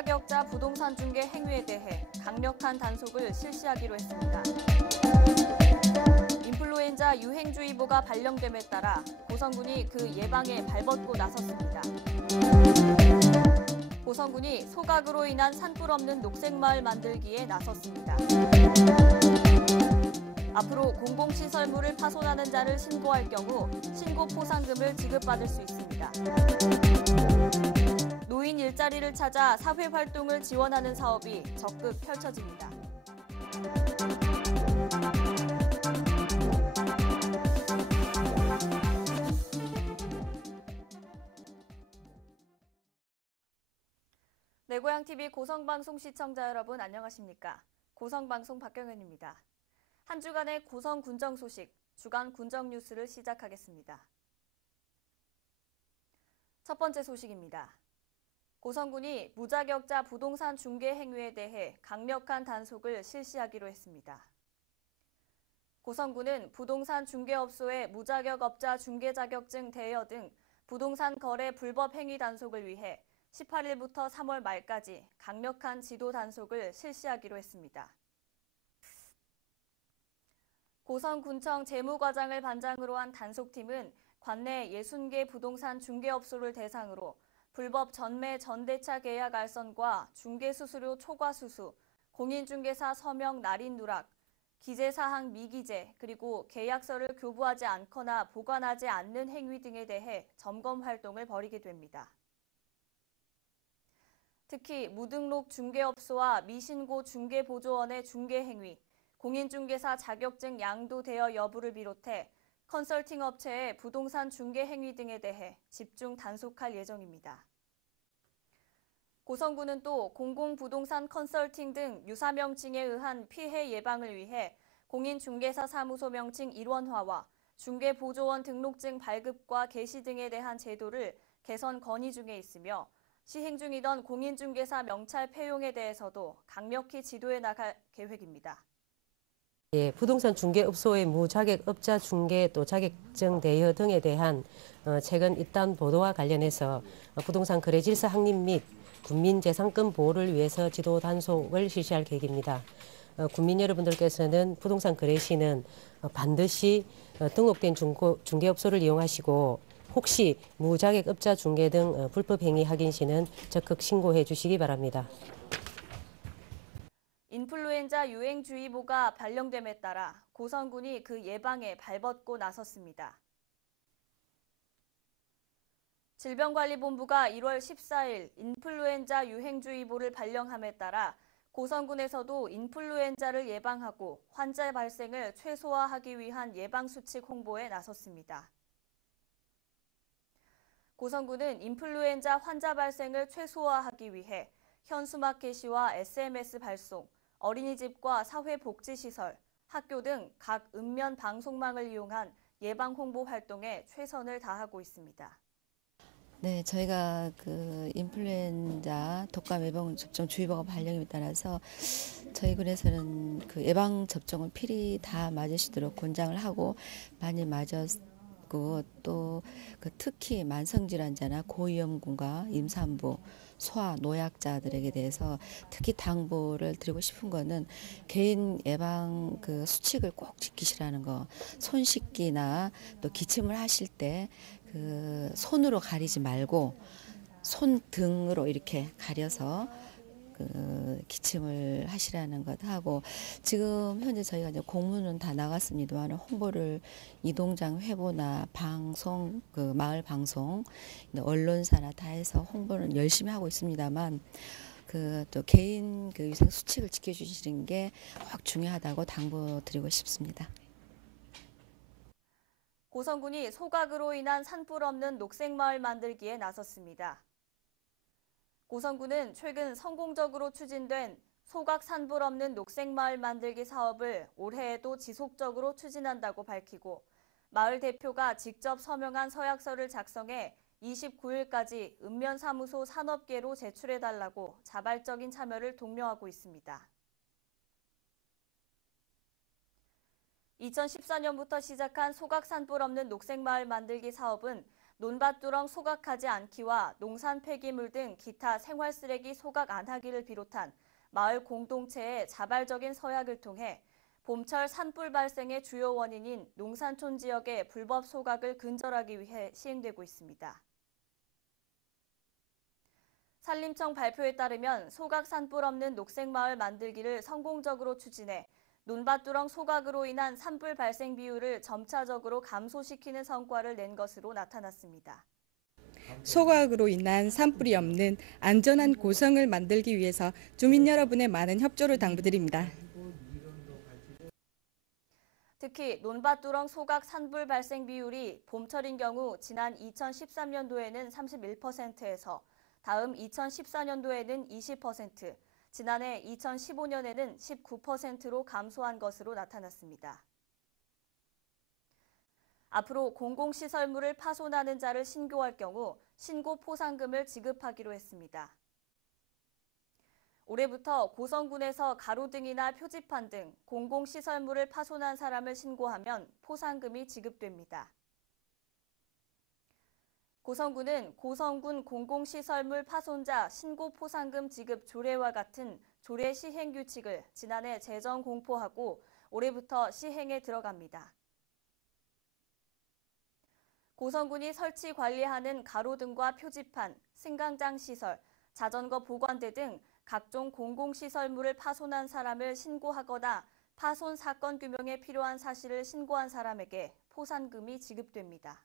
무자격자 부동산 중개 행위에 대해 강력한 단속을 실시하기로 했습니다. 인플루엔자 유행주의보가 발령됨에 따라 고성군이 그 예방에 발벗고 나섰습니다. 고성군이 소각으로 인한 산불 없는 녹색마을 만들기에 나섰습니다. 앞으로 공공시설물을 파손하는 자를 신고할 경우 신고 포상금을 지급받을 수 있습니다. 노인 일자리를 찾아 사회활동을 지원하는 사업이 적극 펼쳐집니다. 내고향TV 고성방송 시청자 여러분 안녕하십니까? 고성방송 박경현입니다. 한 주간의 고성 군정 소식, 주간 군정 뉴스를 시작하겠습니다. 첫 번째 소식입니다. 고성군이 무자격자 부동산 중개 행위에 대해 강력한 단속을 실시하기로 했습니다. 고성군은 부동산 중개업소의 무자격업자 중개 자격증 대여 등 부동산 거래 불법 행위 단속을 위해 18일부터 3월 말까지 강력한 지도 단속을 실시하기로 했습니다. 고성군청 재무과장을 반장으로 한 단속팀은 관내 60개 부동산 중개업소를 대상으로 불법 전매 전대차 계약 알선과 중개수수료 초과 수수, 공인중개사 서명 날인 누락, 기재사항 미기재, 그리고 계약서를 교부하지 않거나 보관하지 않는 행위 등에 대해 점검 활동을 벌이게 됩니다. 특히 무등록 중개업소와 미신고 중개보조원의 중개행위, 공인중개사 자격증 양도 대여 여부를 비롯해 컨설팅 업체의 부동산 중개 행위 등에 대해 집중 단속할 예정입니다. 고성군은 또 공공부동산 컨설팅 등 유사 명칭에 의한 피해 예방을 위해 공인중개사 사무소 명칭 일원화와 중개보조원 등록증 발급과 개시 등에 대한 제도를 개선 건의 중에 있으며 시행 중이던 공인중개사 명찰 폐용에 대해서도 강력히 지도해 나갈 계획입니다. 부동산 중개업소의 무자격업자 중개 또 자격증 대여 등에 대한 최근 잇따른 보도와 관련해서 부동산 거래 질서 확립 및 국민재산권 보호를 위해서 지도 단속을 실시할 계획입니다. 국민 여러분들께서는 부동산 거래 시는 반드시 등록된 중개업소를 이용하시고 혹시 무자격업자 중개 등 불법 행위 확인 시는 적극 신고해 주시기 바랍니다. 인플루엔자 유행주의보가 발령됨에 따라 고성군이 그 예방에 발벗고 나섰습니다. 질병관리본부가 1월 14일 인플루엔자 유행주의보를 발령함에 따라 고성군에서도 인플루엔자를 예방하고 환자 발생을 최소화하기 위한 예방수칙 홍보에 나섰습니다. 고성군은 인플루엔자 환자 발생을 최소화하기 위해 현수막 게시와 SMS 발송, 어린이집과 사회복지시설, 학교 등 각 읍면 방송망을 이용한 예방 홍보 활동에 최선을 다하고 있습니다. 네, 저희가 그 인플루엔자 독감 예방 접종 주의보가 발령에 따라서 저희 군에서는 그 예방 접종을 필히 다 맞으시도록 권장을 하고 많이 맞았고 또 그 특히 만성질환자나 고위험군과 임산부, 소아, 노약자들에게 대해서 특히 당부를 드리고 싶은 거는 개인 예방 그 수칙을 꼭 지키시라는 거. 손 씻기나 또 기침을 하실 때 그 손으로 가리지 말고 손등으로 이렇게 가려서 그 기침을 하시라는 것 하고 지금 현재 저희가 이제 공문은 다 나갔습니다만 홍보를 이동장 회보나 방송 그 마을 방송 언론사나 다 해서 홍보는 열심히 하고 있습니다만 그 또 개인 그 위생 수칙을 지켜주시는 게 꼭 중요하다고 당부드리고 싶습니다. 고성군이 소각으로 인한 산불 없는 녹색마을 만들기에 나섰습니다. 고성군은 최근 성공적으로 추진된 소각 산불 없는 녹색마을 만들기 사업을 올해에도 지속적으로 추진한다고 밝히고 마을 대표가 직접 서명한 서약서를 작성해 29일까지 읍면사무소 산업계로 제출해달라고 자발적인 참여를 독려하고 있습니다. 2014년부터 시작한 소각 산불 없는 녹색마을 만들기 사업은 논밭두렁 소각하지 않기와 농산 폐기물 등 기타 생활 쓰레기 소각 안 하기를 비롯한 마을 공동체의 자발적인 서약을 통해 봄철 산불 발생의 주요 원인인 농산촌 지역의 불법 소각을 근절하기 위해 시행되고 있습니다. 산림청 발표에 따르면 소각 산불 없는 녹색마을 만들기를 성공적으로 추진해 논밭두렁 소각으로 인한 산불 발생 비율을 점차적으로 감소시키는 성과를 낸 것으로 나타났습니다. 소각으로 인한 산불이 없는 안전한 고성을 만들기 위해서 주민 여러분의 많은 협조를 당부드립니다. 특히 논밭두렁 소각 산불 발생 비율이 봄철인 경우 지난 2013년도에는 31%에서 다음 2014년도에는 20%, 지난해 2015년에는 19%로 감소한 것으로 나타났습니다. 앞으로 공공시설물을 파손하는 자를 신고할 경우 신고 포상금을 지급하기로 했습니다. 올해부터 고성군에서 가로등이나 표지판 등 공공시설물을 파손한 사람을 신고하면 포상금이 지급됩니다. 고성군은 고성군 공공시설물 파손자 신고 포상금 지급 조례와 같은 조례 시행 규칙을 지난해 제정 공포하고 올해부터 시행에 들어갑니다. 고성군이 설치 관리하는 가로등과 표지판, 승강장 시설, 자전거 보관대 등 각종 공공시설물을 파손한 사람을 신고하거나 파손 사건 규명에 필요한 사실을 신고한 사람에게 포상금이 지급됩니다.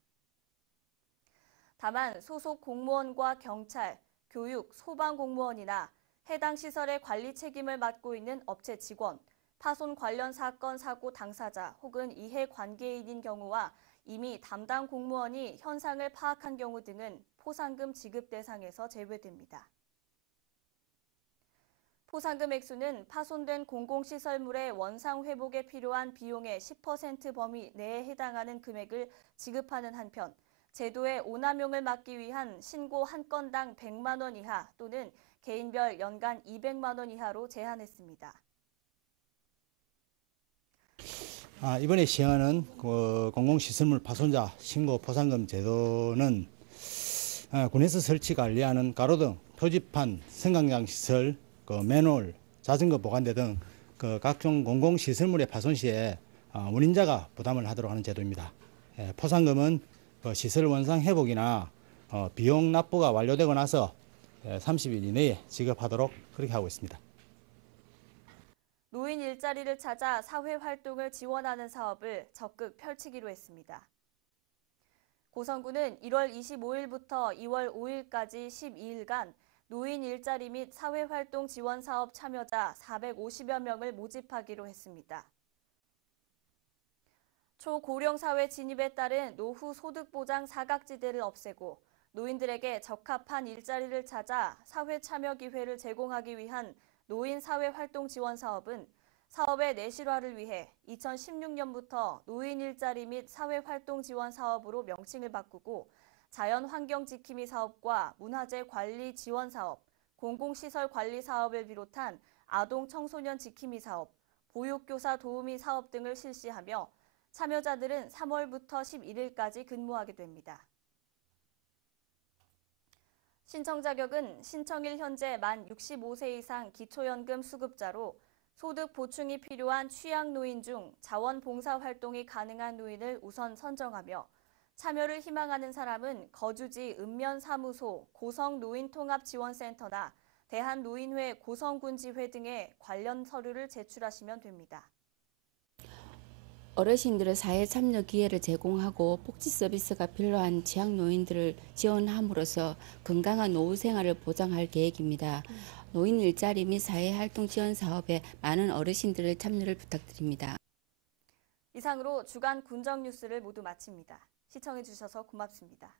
다만 소속 공무원과 경찰, 교육, 소방공무원이나 해당 시설의 관리 책임을 맡고 있는 업체 직원, 파손 관련 사건 사고 당사자 혹은 이해관계인인 경우와 이미 담당 공무원이 현상을 파악한 경우 등은 포상금 지급 대상에서 제외됩니다. 포상금 액수는 파손된 공공시설물의 원상 회복에 필요한 비용의 10% 범위 내에 해당하는 금액을 지급하는 한편 제도의 오남용을 막기 위한 신고 한 건당 100만 원 이하 또는 개인별 연간 200만 원 이하로 제한했습니다. 이번에 시행하는 공공시설물 파손자 신고 포상금 제도는 군에서 설치 관리하는 가로등, 표지판, 승강장 시설, 맨홀, 자전거 보관대 등 각종 공공시설물의 파손 시에 운임자가 부담을 하도록 하는 제도입니다. 포상금은 시설 원상 회복이나 비용 납부가 완료되고 나서 30일 이내에 지급하도록 그렇게 하고 있습니다. 노인 일자리를 찾아 사회활동을 지원하는 사업을 적극 펼치기로 했습니다. 고성군은 1월 25일부터 2월 5일까지 12일간 노인 일자리 및 사회활동 지원 사업 참여자 450여 명을 모집하기로 했습니다. 초고령 사회 진입에 따른 노후 소득보장 사각지대를 없애고 노인들에게 적합한 일자리를 찾아 사회 참여 기회를 제공하기 위한 노인 사회활동 지원 사업은 사업의 내실화를 위해 2016년부터 노인 일자리 및 사회활동 지원 사업으로 명칭을 바꾸고 자연환경 지킴이 사업과 문화재 관리 지원 사업, 공공시설 관리 사업을 비롯한 아동 청소년 지킴이 사업, 보육교사 도우미 사업 등을 실시하며 참여자들은 3월부터 11일까지 근무하게 됩니다. 신청 자격은 신청일 현재 만 65세 이상 기초연금 수급자로 소득 보충이 필요한 취약노인 중 자원봉사활동이 가능한 노인을 우선 선정하며 참여를 희망하는 사람은 거주지 읍면사무소, 고성노인통합지원센터나 대한노인회 고성군지회 등에 관련 서류를 제출하시면 됩니다. 어르신들의 사회 참여 기회를 제공하고 복지 서비스가 필요한 취약노인들을 지원함으로써 건강한 노후 생활을 보장할 계획입니다. 노인 일자리 및 사회활동 지원 사업에 많은 어르신들의 참여를 부탁드립니다. 이상으로 주간 군정 뉴스를 모두 마칩니다. 시청해주셔서 고맙습니다.